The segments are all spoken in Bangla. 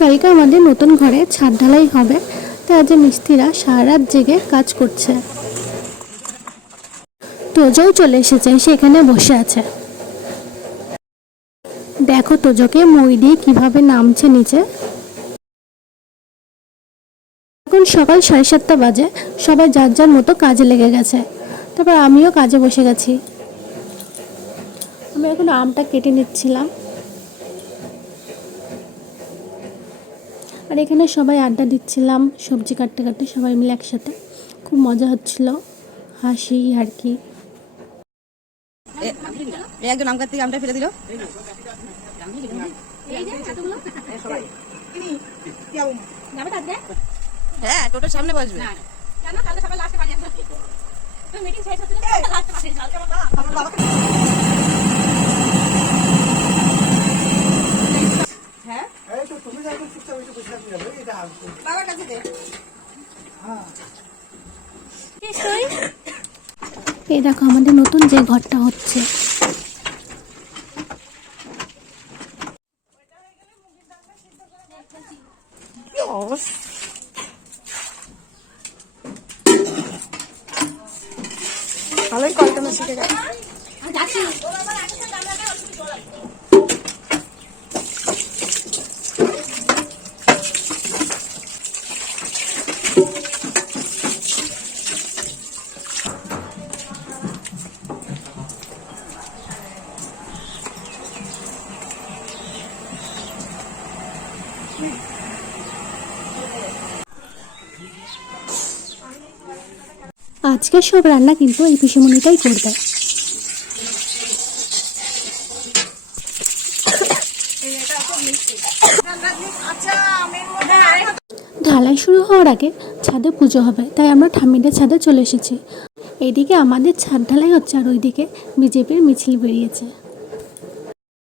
কালকে আমাদের নতুন ঘরে ছাদ ঢালাই হবে, তাই আজ মিস্ত্রিরা সারা রাত জেগে কাজ করছে। তোজও চলে এসেছে সেখানে বসে আছে। দেখো তোজোকে মই দিয়ে কীভাবে নামছে নিচে। এখন সকাল সাড়ে সাতটা বাজে, সবাই যার যার মতো কাজে লেগে গেছে। তারপর আমিও কাজে বসে গেছি। আমি এখন আমটা কেটে নিচ্ছিলাম। আর এখানে সবাই আড্ডা দিচ্ছিলাম সবজি কাটতে কাটতে সবাই মিলে একসাথে। খুব মজা হচ্ছিল হাসি আর কি একজন আম থেকে আমটা ফেলে দিল। হ্যাঁ টোটোর সামনে বসবে। এই দেখো আমাদের নতুন যে ঘরটা হচ্ছে আজকে সব রান্না কিন্তু এই পিসিমণিটাই করবে ঢালাই শুরু হওয়ার আগে ছাদে পুজো হবে, তাই আমরা ঠাম্মিদের ছাদে চলে এসেছি। এইদিকে আমাদের ছাদ ঢালাই হচ্ছে আর ওইদিকে বিজেপির মিছিল বেরিয়েছে।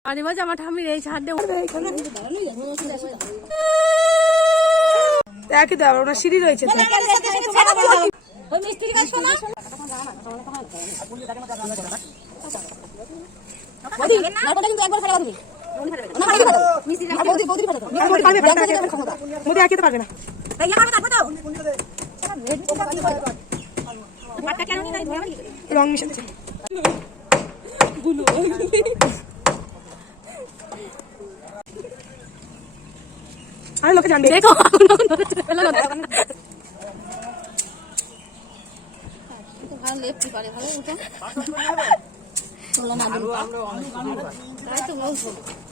মাঝে মাঝে আমার ঠাম্মির এই ছাড়তে একই তো আবার ওনার সিঁড়ি রয়েছে পারবে না। রং মিশাচ্ছে। আরে লোকে জানবে। দেখো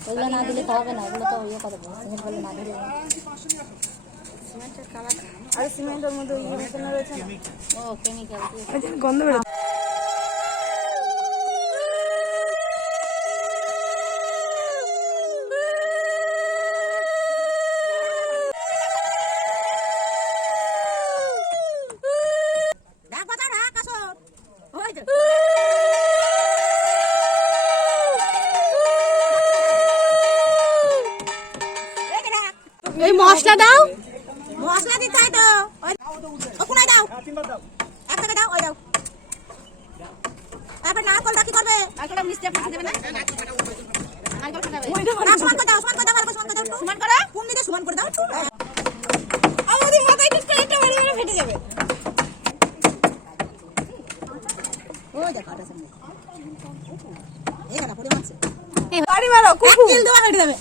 ওগুলো না দিলে হবে না ওগুলো তো ইয়ে সিমেন্ট বলে না। দিলে আরে সিমেন্টের মধ্যে ইয়ে গন্ধ বেরোচ্ছে। এই মশলা দাও। মশলা দিতে হয় তো। ওই ওখানে দাও। এক টাকা দাও ওই দাও। তারপর নারকলটা কি করবে? নারকলটা মিষ্টি আপনি দেবে না? সমান করে দাও সমান করে দাও সমান করে দাও সমান করে। কোন দিকে সমান করে দাও আমাদের মাথায় কিছু একটা মেরে মেরে ফেটে যাবে। ও দেখো আটা সামনে। এখানে পড়ে মারছে। বাড়ি মারো কুকু কিল দেওয়া কেটে যাবে।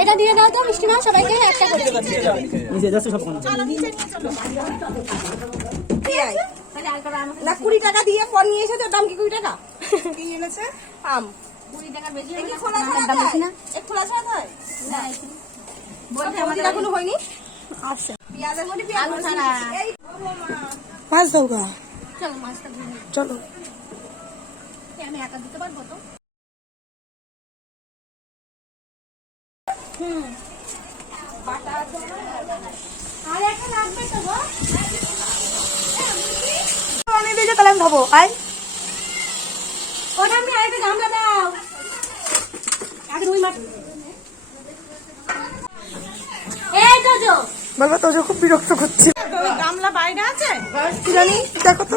এটা দিয়ে দাও তো মিষ্টি মা সবাইকে একটা করে না কুড়ি টাকা দিয়ে পর নিয়ে এসেছে দাম কি কুড়ি টাকা? কি এনেছে? আম। কুড়ি টাকার বেশি খোলা দাম বেশি না? খোলা ছাড়া হয়? বলতে আমাদের এখনও হয়নি? আচ্ছা। পেঁয়াজের মধ্যে পেঁয়াজ ছাড়া। মাছ দাও গা। চলো মাছটা চলো। আমি একা দিতে পারব তো? আর একটা লাগবে তো গো। অনেক দিয়ে তাহলে আমি খাব। আয়। ওটা আমি আরেকটা গামলা দাও। এক রুই মাছ। বাবা তোজো খুব বিরক্ত করছে। গামলা বাইরে আছে? কি জানি দেখো তো।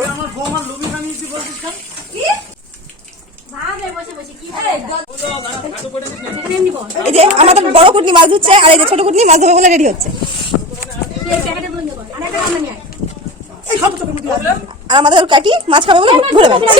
এই যে আমাদের বড় কুটনি মাছ ধুচ্ছে আর এই যে ছোট কুটনি মাছ ধরবে বলে রেডি হচ্ছে। আর আমাদের কাটি মাছ খাবে বলে ঘুরে বেড়াচ্ছে।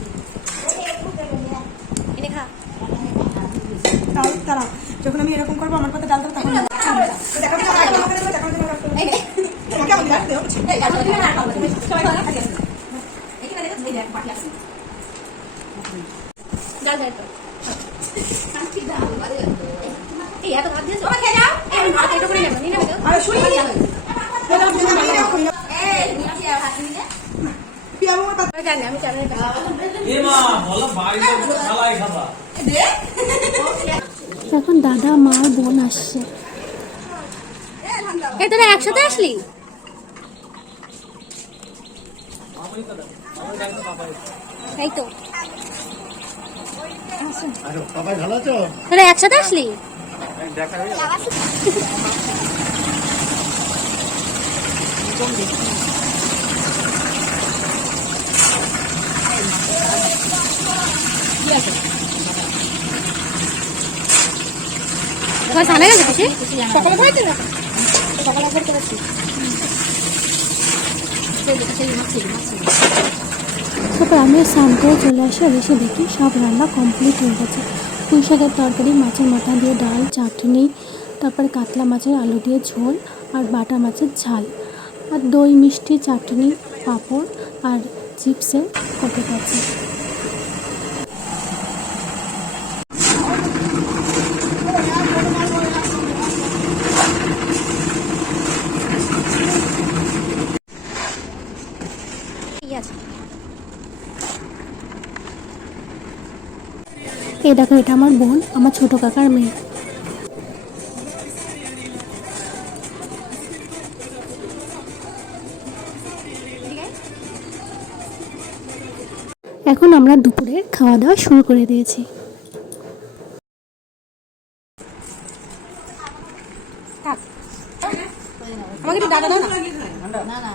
তারা যখন আমি এরকম করব আমার কথা ডাল দেবো তখন জানি আমি জানি এমা বলো বাড়িতে খালাই খাবা এখন দাদা, মা আর বোন আসছে। এই তোরা একসাথে আসলি? এই তো। সবাই ভালো আছো তোরা একসাথে আসলি? ওখানে জানা গেছে কিছু সকালে না? সকালে একবার করেছি। তারপর আমি স্নান করে চলে আসি আর এসে দেখি সব রান্না কমপ্লিট হয়ে গেছে। পুঁই শাকের তরকারি মাছের মাথা দিয়ে ডাল চাটনি তারপরে কাতলা মাছের আলু দিয়ে ঝোল আর বাটা মাছের ঝাল। আর দই মিষ্টি চাটনি পাঁপড় আর চিপসের প্যাকেট আছে ঠিক আছে। এই দেখো এটা আমার বোন আমার ছোট কাকার মেয়ে। এখন আমরা দুপুরের খাওয়া দাওয়া শুরু করে দিয়েছি। আমাকে একটু দাদা দাও না? না না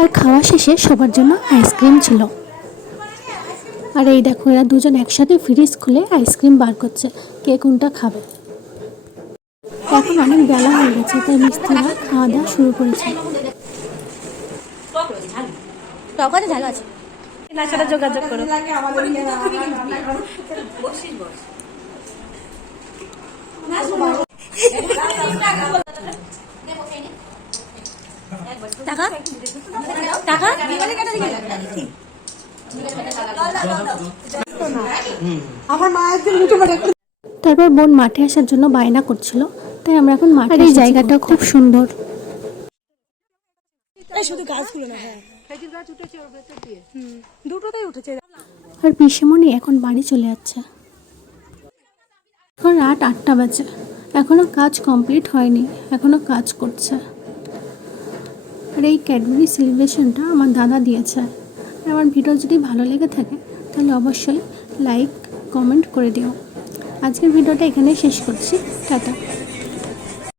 আর খাওয়া শেষে সবার জন্য আইসক্রিম ছিল। আর এই দেখো, এরা দুজন একসাথে ফ্রিজ খুলে আইসক্রিম বার করছে। কে কোনটা খাবে? এখন অনেক বেলা হয়ে গেছে, তাই মিস্ত্রিরা খাওয়া দাওয়া শুরু করেছে। যোগাযোগ করো টাকা? টাকা? আমার মা একদিন মুঠো করে তারপর বোন মাঠে আসার জন্য বায়না করছিল তাই আমরা এখন মাঠে এই জায়গাটা খুব সুন্দর। শুধু গাছগুলো না হ্যাঁ। হুম, দুটোতেই উঠেছে। আর পিসেমণি এখন বাড়ি চলে যাচ্ছে। এখন রাত আটটা বাজে। এখনও কাজ কমপ্লিট হয়নি এখনও কাজ করছে। আর এই ক্যাডবেরি সেলিব্রেশনটা আমার দাদা দিয়েছে। আর আমার ভিডিও যদি ভালো লেগে থাকে, তাহলে অবশ্যই লাইক কমেন্ট করে দিও। আজকের ভিডিওটা এখানেই শেষ করছি। টাটা।